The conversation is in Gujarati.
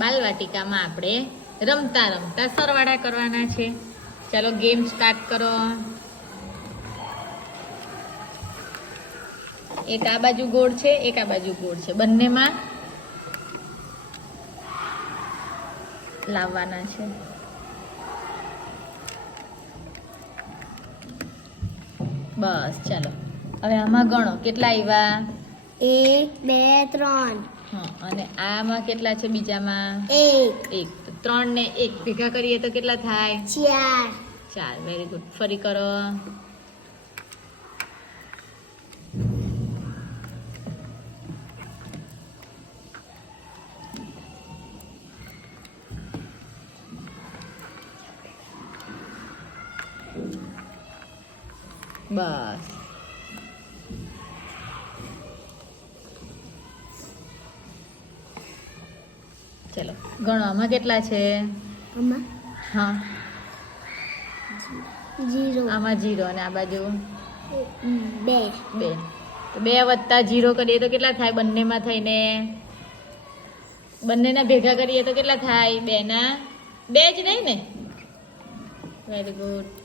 બાલવાટિકામાં આપણે રમતા રમતા સરવાળા કરવાના છે. ચાલો ગેમ સ્ટાર્ટ કરો. એક આ બાજુ ગોળ છે, એક આ બાજુ ગોળ છે, બંનેમાં લાવવાના છે. બસ ચાલો હવે આમાં ગણો કેટલા આવ્યા. 1 2 3. હા, અને આમાં કેટલા છે બીજામાં. 1 એક. 3 ને 1 ભેગા કરીએ તો કેટલા થાય. 4. 4. Very good. ફરી કરો. બસ ચલો ગણો આમાં કેટલા છે. આમાં હા 0 આમાં 0 અને આ બાજુ 2. 2. તો 2 વત્તા 0 કરીએ તો કેટલા થાય. બંનેમાં થઈને બંનેના ભેગા કરીએ તો કેટલા થાય. 2 ના 2 જ નહીં ને. Very good.